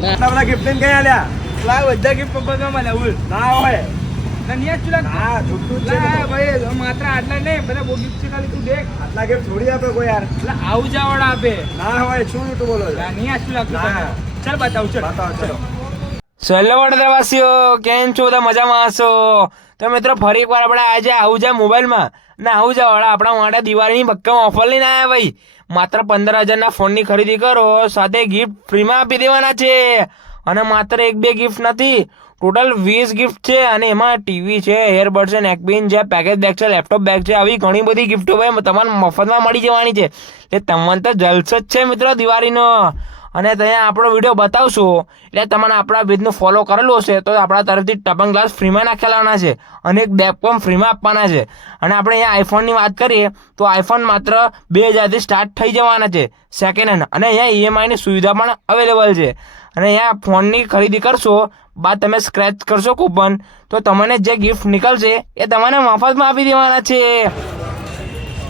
બધા gift લઈને? લા બધા ગિફ્ટ પપ્પા મને ઉલ. ના હોય. ના નિયા ચુલા હા છૂટું જ છે ભાઈ માત્ર આટલા નહીં બધા બહુ ગિફ્ટ છે ખાલી તું દેખ. આટલા ગિફ્ટ છોડી આપે કોઈ યાર. એટલે આવું જાવડ આપે. ના હોય શું બોલો નિયા ચુલા. ચાલ બતાવું ચાલ. બતાવો, ચલો. સહેલો વડોદરાવાસીઓ, કેમ છો? બધા મજામાં હશો? તો મિત્રો, ફરી એકવાર આપણે આજે આવું જાય મોબાઈલમાં ને આવું જાય વાળા આપણા માટે દિવાળીની ભક્કમ ઓફર લઈને આવ્યા ભાઈ. માત્ર પંદર હજારના ફોનની ખરીદી કરો, સાથે ગિફ્ટ ફ્રીમાં આપી દેવાના છે. અને માત્ર એક બે ગિફ્ટ નથી ટોટલ વીસ ગિફ્ટ છે અને એમાં ટીવી છે એરબડ છે નેકપિન છે પેકેજ બેગ છે લેપટોપ બેગ છે, આવી ઘણી બધી ગિફ્ટો ભાઈ, તમારે મફતમાં મળી જવાની છે. એ તમને તો જલસો જ છે મિત્રો દિવાળીનો. અને ત્યાં આપણો વીડિયો બતાવશો. એટલે તમને આપણા પેજનું ફોલો કરેલું હશે, તો આપણા તરફથી ટપન ગ્લાસ ફ્રીમાં નાખેલાના છે અને એક ડેપકોમ ફ્રીમાં આપવાના છે. અને આપણે અહીંયા આઈફોનની વાત કરીએ, તો આઈફોન માત્ર બે હજારથી સ્ટાર્ટ થઈ જવાના છે સેકન્ડ હેન્ડ અને અહીંયા ઈએમઆઈની સુવિધા પણ અવેલેબલ છે. અને અહીંયા ફોનની ખરીદી કરશો, બાદ તમે સ્ક્રેચ કરશો કૂપન તો તમને જે ગિફ્ટ નીકળશે એ તમને મફતમાં આપી દેવાના છે.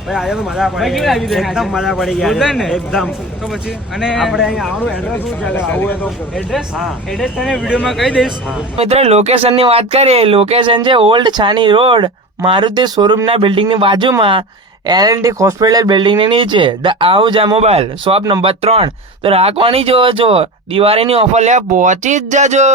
ભાઈ આજે તો મજા પડી ભાઈ કેવી લાગી ગઈ. તને એકદમ મજા પડી ગઈ જોરદાર આજે. ને? એકદમ. તો પછી? અને આપણે અહીંયા આવવાનું એડ્રેસ શું છે? આવું તો એડ્રેસ હા. એડ્રેસ તને વિડીયોમાં કહી દઈશ. મિત્રો લોકેશનની વાત કરીએ. લોકેશન છે ઓલ્ડ છાની રોડ મારુતિ બિલ્ડિંગની બાજુમાં. એલએનટી હોસ્પિટલ બિલ્ડિંગની નીચે. ધ આઉજા મોબાઈલ શોપ નંબર ત્રણ. તો રાખવાની જોવો છો દિવાળીની ઓફર લેવા પહોંચી જ જાજો.